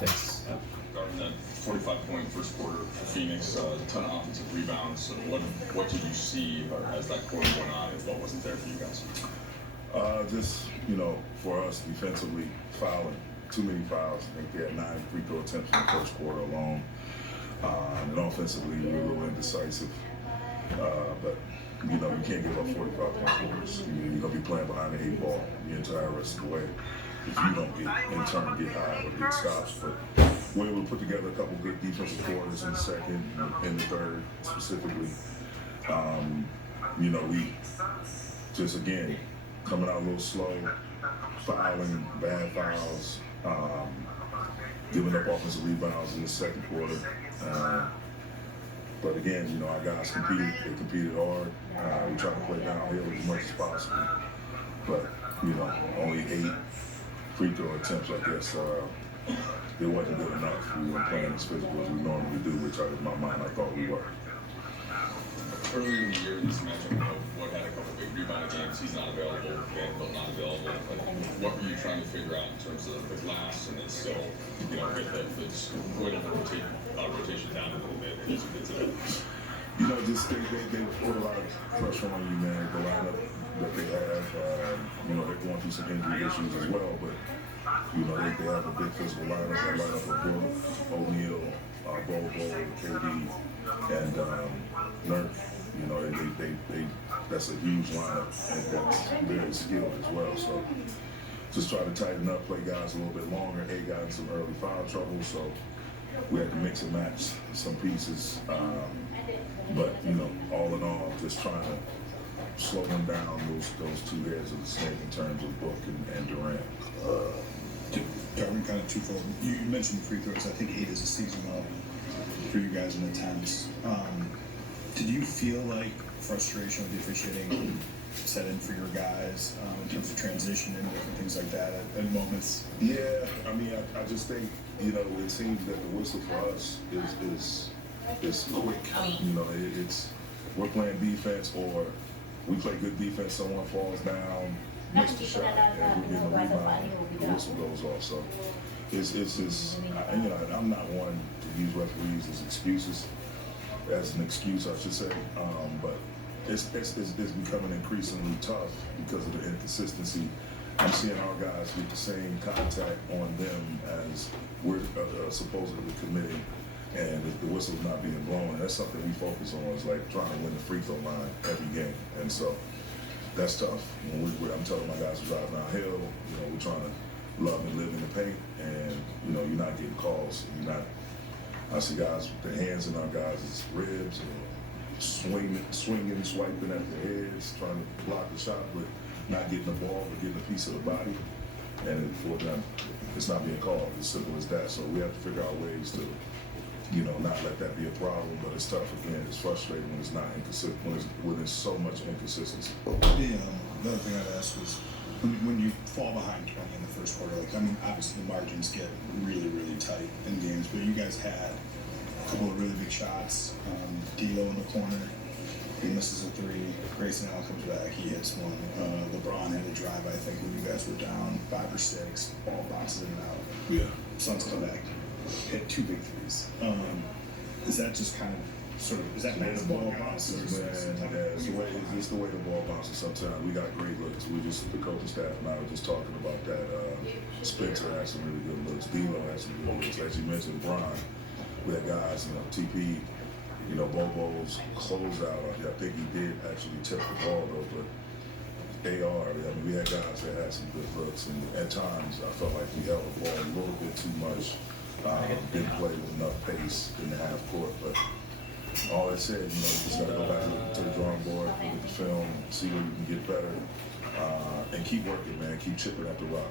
Thanks. Darvin, that 45-point first quarter for Phoenix, a ton of offensive rebounds. So what did you see as that quarter went on, and what wasn't there for you guys? Just, for us defensively, fouling. Too many fouls. I think they had 9 free throw attempts in the first quarter alone. And offensively, we were a little indecisive. But, you can't give up 45-point quarters. You're going to be playing behind the 8 ball the entire rest of the way if you don't get high or get stops. But we were able to put together a couple good defensive quarters in the second and the third specifically. We just, again, coming out a little slow, fouling, bad fouls, giving up offensive rebounds in the second quarter. But again, our guys competed. They competed hard. We tried to play downhill as much as possible. But, only 8 free throw attempts, I guess, it wasn't good enough. We weren't playing as physical as we normally do, which in my mind I thought we were. Earlier in the year, in this matchup, Wood had a couple big rebound games. He's not available. Vanderbilt not available. But what were you trying to figure out in terms of the glass and then still, get Wood in the rotation down a little bit as you get to that? Just they put a lot of pressure on you, man. The lineup that they have, they're going through some injury issues as well. But they have a big physical lineup. They line up with Brooke, O'Neal, Bobo, KD, and Nurk. That's a huge lineup, and that's very skilled as well. So just try to tighten up, play guys a little bit longer. A got in some early foul trouble, so we had to mix and match some pieces. But all in all, just trying to slow them down, those two heads of the snake in terms of Book and Durant. Darvin, kind of twofold. You mentioned free throws. I think 8 is a seasonal for you guys in attempts. Did you feel like frustration with the officiating set in for your guys in terms of transition and different things like that at moments? Yeah, I just think, it seems that the whistle for us is quick. It's we're playing defense, or we play good defense, someone falls down, missed a shot, and we're getting a rebound, the whistle goes off. So it's just, I'm not one to use referees as excuses. As an excuse, I should say, but it's becoming increasingly tough because of the inconsistency. I'm seeing our guys get the same contact on them as we're supposedly committing, and the whistle's not being blown. That's something we focus on, is like trying to win the free throw line every game, and so that's tough. I'm telling my guys to drive downhill. We're trying to love and live in the paint, and you're not getting calls. I see guys with their hands in our guys' ribs and swinging, swiping at their heads, trying to block the shot, but not getting the ball, but getting a piece of the body. And for them, it's not being called. As simple as that. So we have to figure out ways to, not let that be a problem. But it's tough. Again, it's frustrating when it's not inconsistent, when there's so much inconsistency. The other thing I'd ask was, when you fall behind 20 in the first quarter, obviously the margins get really, really tight in games, but you guys had a couple of really big shots. D'Lo in the corner, he misses a 3. Grayson Allen comes back, he hits one. LeBron had a drive, I think, when you guys were down 5 or 6, ball bounces in and out. Yeah. Suns come back, hit 2 big threes. Is that just kind of is that the ball bounces, man? It's the way the ball bounces sometimes. We got great looks. The coaching staff and I were just talking about that. Spencer had some really good looks. D'Lo had some good looks. As you mentioned, Bron, we had guys, TP, Bobo's closeout. I think he did actually tip the ball though, but AR, we had guys that had some good looks, and at times I felt like we held the ball a little bit too much. Didn't play with enough pace in the half court, but all that said, you just got to go back to the drawing board, look at the film, see where you can get better, and keep working, man. Keep chipping at the rock.